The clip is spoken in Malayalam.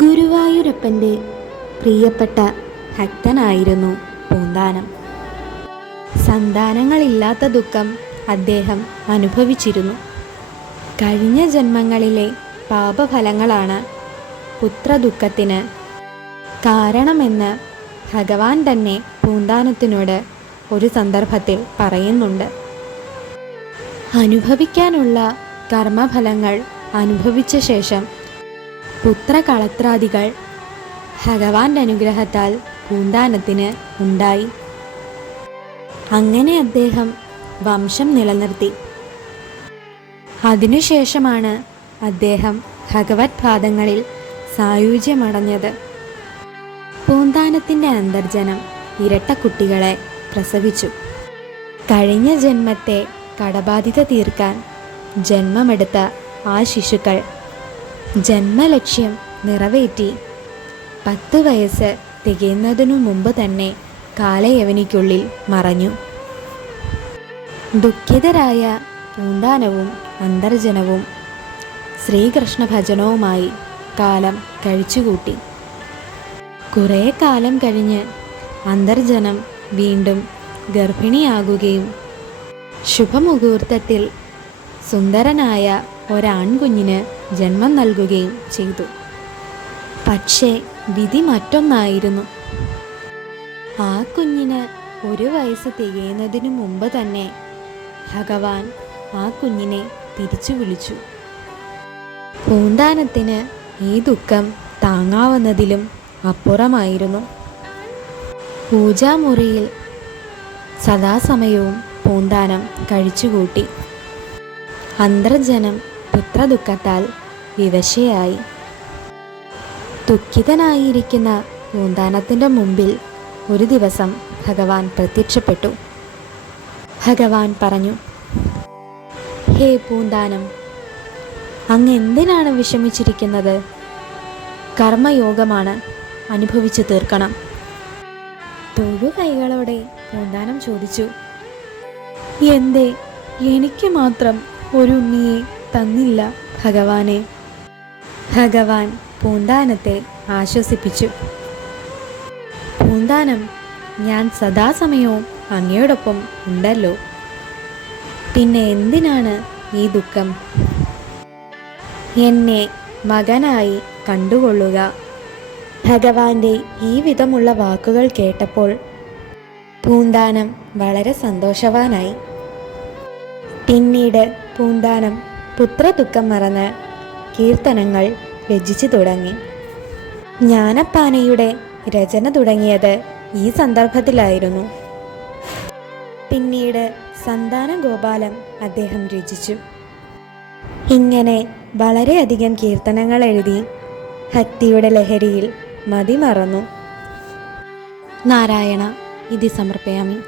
ഗുരുവായൂരപ്പൻ്റെ പ്രിയപ്പെട്ട ഭക്തനായിരുന്നു പൂന്താനം. സന്താനങ്ങളില്ലാത്ത ദുഃഖം അദ്ദേഹം അനുഭവിച്ചിരുന്നു. കഴിഞ്ഞ ജന്മങ്ങളിലെ പാപഫലങ്ങളാണ് പുത്രദുഃഖത്തിന് കാരണമെന്ന് ഭഗവാൻ തന്നെ പൂന്താനത്തിനോട് ഒരു സന്ദർഭത്തിൽ പറയുന്നുണ്ട്. അനുഭവിക്കാനുള്ള കർമ്മഫലങ്ങൾ അനുഭവിച്ച ശേഷം പുത്രകളത്രാദികൾ ഭഗവാന്റെ അനുഗ്രഹത്താൽ പൂന്താനത്തിന് ഉണ്ടായി. അങ്ങനെ അദ്ദേഹം വംശം നിലനിർത്തി. അതിനുശേഷമാണ് അദ്ദേഹം ഭഗവത് പാദങ്ങളിൽ സായുജ്യമടഞ്ഞത്. പൂന്താനത്തിൻ്റെ അന്തർജനം ഇരട്ടക്കുട്ടികളെ പ്രസവിച്ചു. കഴിഞ്ഞ ജന്മത്തെ കടബാധ്യത തീർക്കാൻ ജന്മമെടുത്ത ആ ശിശുക്കൾ ജന്മലക്ഷ്യം നിറവേറ്റി 10 വയസ്സ് തികയുന്നതിനു മുമ്പ് തന്നെ കാലയവനിക്കുള്ളിൽ മറഞ്ഞു. ദുഃഖിതരായ പൂന്താനവും അന്തർജനവും ശ്രീകൃഷ്ണ ഭജനവുമായി കാലം കഴിച്ചുകൂട്ടി. കുറേ കാലം കഴിഞ്ഞ് അന്തർജനം വീണ്ടും ഗർഭിണിയാകുകയും ശുഭമുഹൂർത്തത്തിൽ സുന്ദരനായ ഒരാൺകുഞ്ഞിന് ജന്മം നൽകുകയും ചെയ്തു. പക്ഷേ വിധി മറ്റൊന്നായിരുന്നു. ആ കുഞ്ഞിന് 1 വയസ്സ് തികയുന്നതിനു മുമ്പ് തന്നെ ഭഗവാൻ ആ കുഞ്ഞിനെ തിരിച്ചു വിളിച്ചു. പൂന്താനത്തിന് ഈ ദുഃഖം താങ്ങാവുന്നതിലും അപ്പുറമായിരുന്നു. പൂജാമുറിയിൽ സദാസമയവും പൂന്താനം കഴിച്ചുകൂട്ടി. അന്തർജനം പുത്രദുഃഖത്താൽ വിവശയായി. ദുഃഖിതനായിരിക്കുന്ന പൂന്താനത്തിൻ്റെ മുമ്പിൽ ഒരു ദിവസം ഭഗവാൻ പ്രത്യക്ഷപ്പെട്ടു. ഭഗവാൻ പറഞ്ഞു, ഹേ പൂന്താനം, അങ്ങ് എന്തിനാണ് വിഷമിച്ചിരിക്കുന്നത്? കർമ്മയോഗമാണ് അനുഭവിച്ചു തീർക്കണം. തൊഴുകൈകളോടെ പൂന്താനം ചോദിച്ചു, എന്തേ എനിക്ക് മാത്രം ഒരു ഉണ്ണിയെ തന്നില്ല ഭഗവാനെ? ഭഗവാൻ പൂന്താനത്തെ ആശ്വസിപ്പിച്ചു. പൂന്താനം, ഞാൻ സദാസമയവും അങ്ങയോടൊപ്പം ഉണ്ടല്ലോ, പിന്നെ എന്തിനാണ് ഈ ദുഃഖം? എന്നെ മകനായി കണ്ടുകൊള്ളുക. ഭഗവാന്റെ ഈ വിധമുള്ള വാക്കുകൾ കേട്ടപ്പോൾ പൂന്താനം വളരെ സന്തോഷവാനായി. പിന്നീട് പൂന്താനം പുത്രദുഃഖം മറന്ന് കീർത്തനങ്ങൾ രചിച്ചു തുടങ്ങി. ജ്ഞാനപ്പാനയുടെ രചന തുടങ്ങിയത് ഈ സന്ദർഭത്തിലായിരുന്നു. പിന്നീട് സന്താന ഗോപാലം അദ്ദേഹം രചിച്ചു. ഇങ്ങനെ വളരെയധികം കീർത്തനങ്ങൾ എഴുതി ഭക്തിയുടെ ലഹരിയിൽ മതിമറന്നു. നാരായണ ഇതി സമർപ്പയാമി.